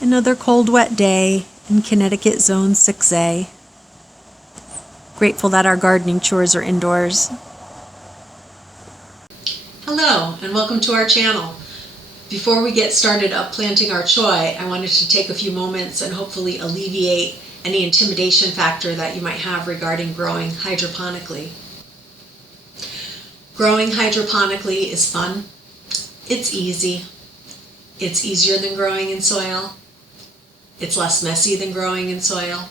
Another cold, wet day in Connecticut Zone 6A. Grateful that our gardening chores are indoors. Hello, and welcome to our channel. Before we get started planting our choy, I wanted to take a few moments and hopefully alleviate any intimidation factor that you might have regarding growing hydroponically. Growing hydroponically is fun. It's easy. It's easier than growing in soil. It's less messy than growing in soil.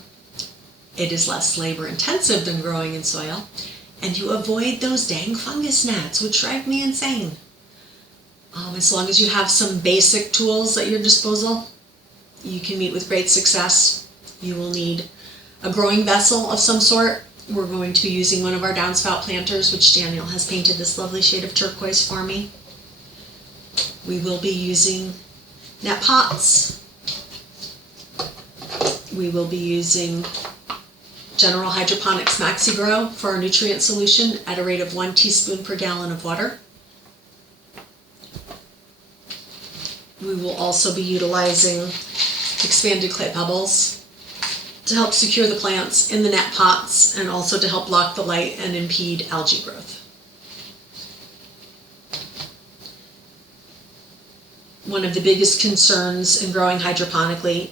It is less labor intensive than growing in soil. And you avoid those dang fungus gnats, which drive me insane. As long as you have some basic tools at your disposal, you can meet with great success. You will need a growing vessel of some sort. We're going to be using one of our Downspout planters, which Daniel has painted this lovely shade of turquoise for me. We will be using net pots. We will be using General Hydroponics Maxi Grow for our nutrient solution at a rate of 1 teaspoon per gallon of water. We will also be utilizing expanded clay pebbles to help secure the plants in the net pots and also to help block the light and impede algae growth. One of the biggest concerns in growing hydroponically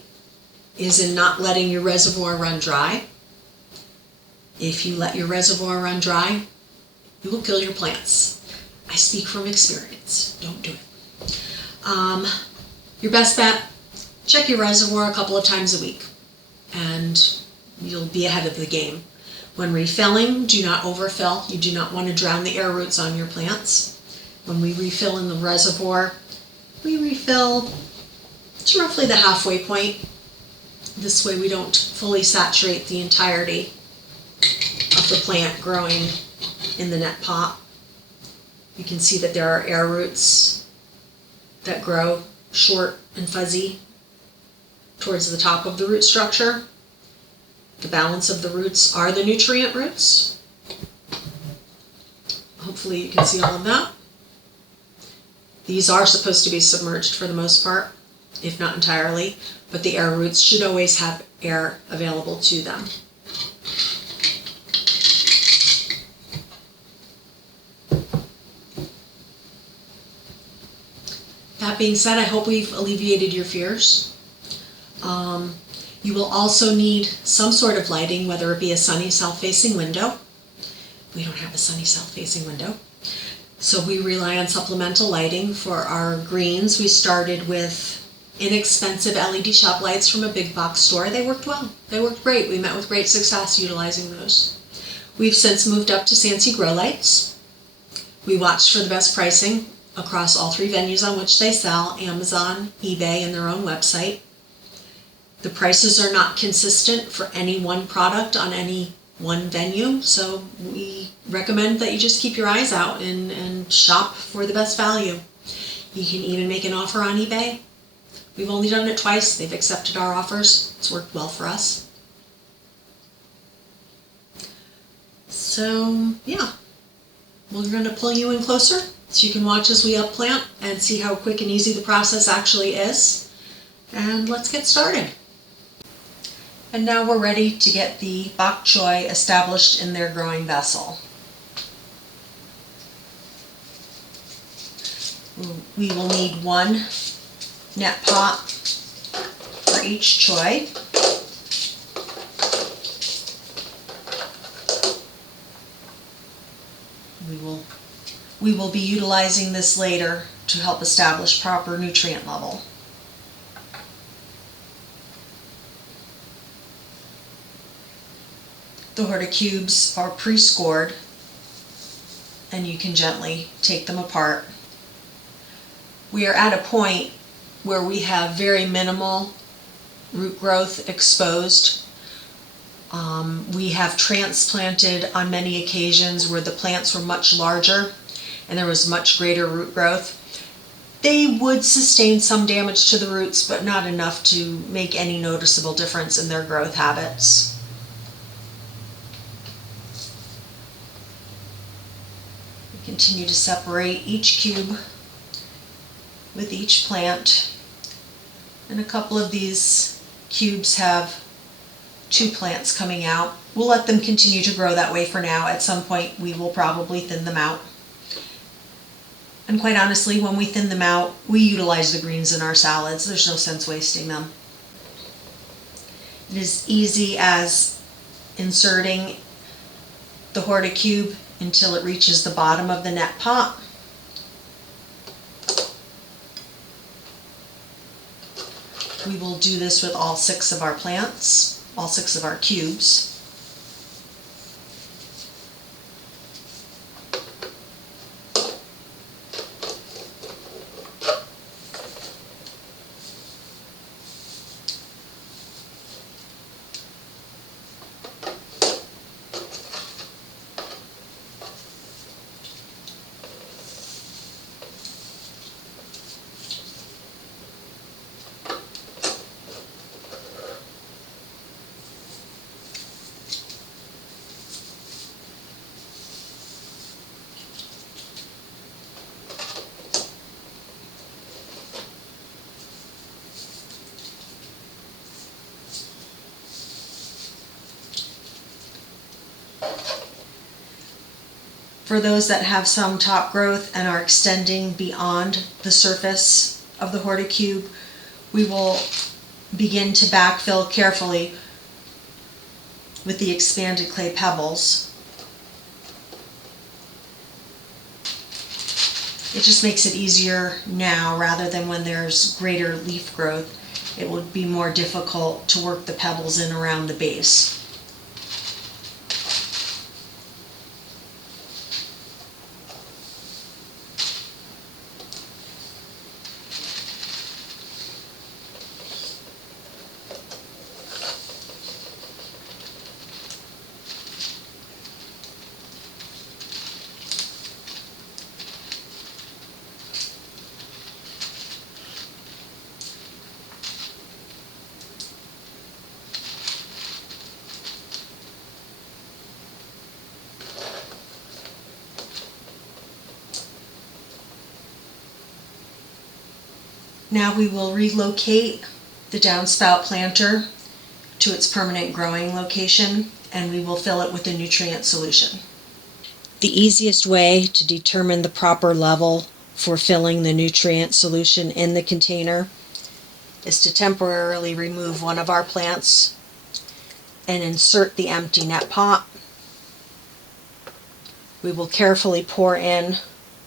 is in not letting your reservoir run dry. If you let your reservoir run dry, you will kill your plants. I speak from experience. Don't do it. Your best bet, check your reservoir a couple of times a week and you'll be ahead of the game. When refilling, do not overfill. You do not want to drown the air roots on your plants. When we refill in the reservoir, we refill to roughly the halfway point. This way we don't fully saturate the entirety of the plant growing in the net pot. You can see that there are air roots that grow short and fuzzy towards the top of the root structure. The balance of the roots are the nutrient roots. Hopefully you can see all of that. These are supposed to be submerged for the most part, if not entirely, but the air roots should always have air available to them. That being said, I hope we've alleviated your fears. You will also need some sort of lighting, whether it be a sunny south-facing window. We don't have a sunny south-facing window, so we rely on supplemental lighting. For our greens, we started with inexpensive LED shop lights from a big box store. They worked well. They worked great. We met with great success utilizing those. We've since moved up to Sansi grow lights. We watched for the best pricing across all 3 venues on which they sell, Amazon, eBay, and their own website. The prices are not consistent for any one product on any one venue, so we recommend that you just keep your eyes out and shop for the best value. You can even make an offer on eBay. We've only done it twice. They've accepted our offers. It's worked well for us. So, yeah. We're going to pull you in closer so you can watch as we upplant and see how quick and easy the process actually is. And let's get started. And now we're ready to get the bok choy established in their growing vessel. We will need 1 net pot for each choy. We will be utilizing this later to help establish proper nutrient level. The horticubes are pre-scored and you can gently take them apart. We are at a point where we have very minimal root growth exposed. We have transplanted on many occasions where the plants were much larger and there was much greater root growth. They would sustain some damage to the roots, but not enough to make any noticeable difference in their growth habits. We continue to separate each cube with each plant And a couple of these cubes have 2 plants coming out. We'll let them continue to grow that way for now. At some point we will probably thin them out. And quite honestly, when we thin them out, we utilize the greens in our salads. There's no sense wasting them. It is easy as inserting the horticube until it reaches the bottom of the net pot. We will do this with all 6 of our plants, all 6 of our cubes. For those that have some top growth and are extending beyond the surface of the horticube, we will begin to backfill carefully with the expanded clay pebbles. It just makes it easier now rather than when there's greater leaf growth. It would be more difficult to work the pebbles in around the base. Now we will relocate the downspout planter to its permanent growing location, and we will fill it with a nutrient solution. The easiest way to determine the proper level for filling the nutrient solution in the container is to temporarily remove one of our plants and insert the empty net pot. We will carefully pour in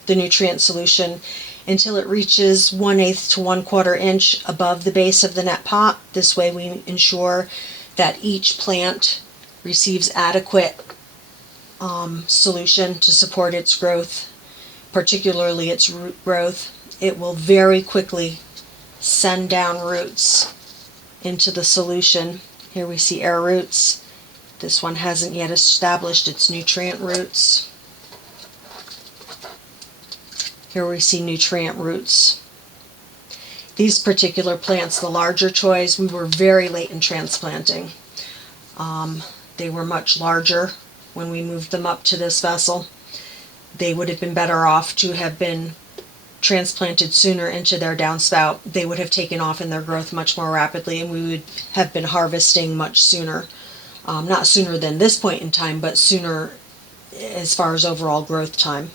the nutrient solution until it reaches 1/8 to 1/4 inch above the base of the net pot. This way we ensure that each plant receives adequate solution to support its growth, particularly its root growth. It will very quickly send down roots into the solution. Here we see air roots. This one hasn't yet established its nutrient roots. Here we see nutrient roots. These particular plants, the larger choys, we were very late in transplanting. They were much larger when we moved them up to this vessel. They would have been better off to have been transplanted sooner into their downspout. They would have taken off in their growth much more rapidly, and we would have been harvesting much sooner. Not sooner than this point in time, but sooner as far as overall growth time.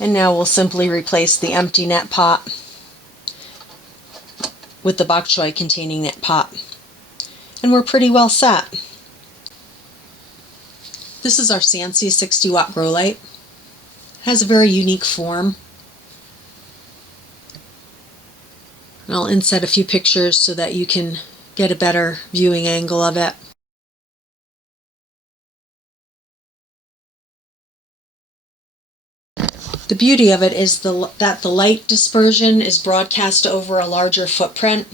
And now we'll simply replace the empty net pot with the bok choy containing net pot. And we're pretty well set. This is our Sansi 60 watt grow light. It has a very unique form. And I'll inset a few pictures so that you can get a better viewing angle of it. The beauty of it is that the light dispersion is broadcast over a larger footprint.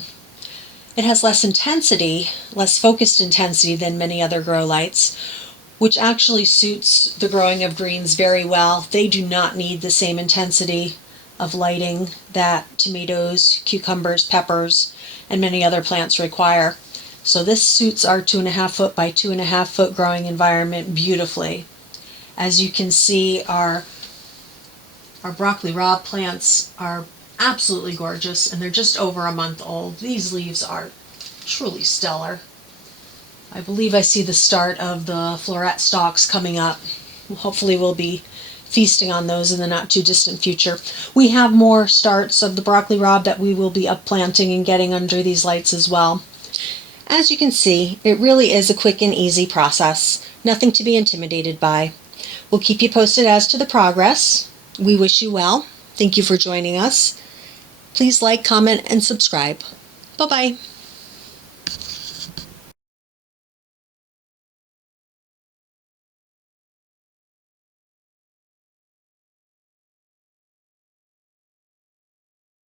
It has less intensity, less focused intensity than many other grow lights, which actually suits the growing of greens very well. They do not need the same intensity of lighting that tomatoes, cucumbers, peppers, and many other plants require. So this suits our 2.5 foot by 2.5 foot growing environment beautifully. As you can see, our broccoli rabe plants are absolutely gorgeous, and they're just over a month old. These leaves are truly stellar. I believe I see the start of the floret stalks coming up. Hopefully we'll be feasting on those in the not too distant future. We have more starts of the broccoli rabe that we will be upplanting and getting under these lights as well. As you can see, it really is a quick and easy process. Nothing to be intimidated by. We'll keep you posted as to the progress. We wish you well. Thank you for joining us. Please like, comment, and subscribe. Bye-bye.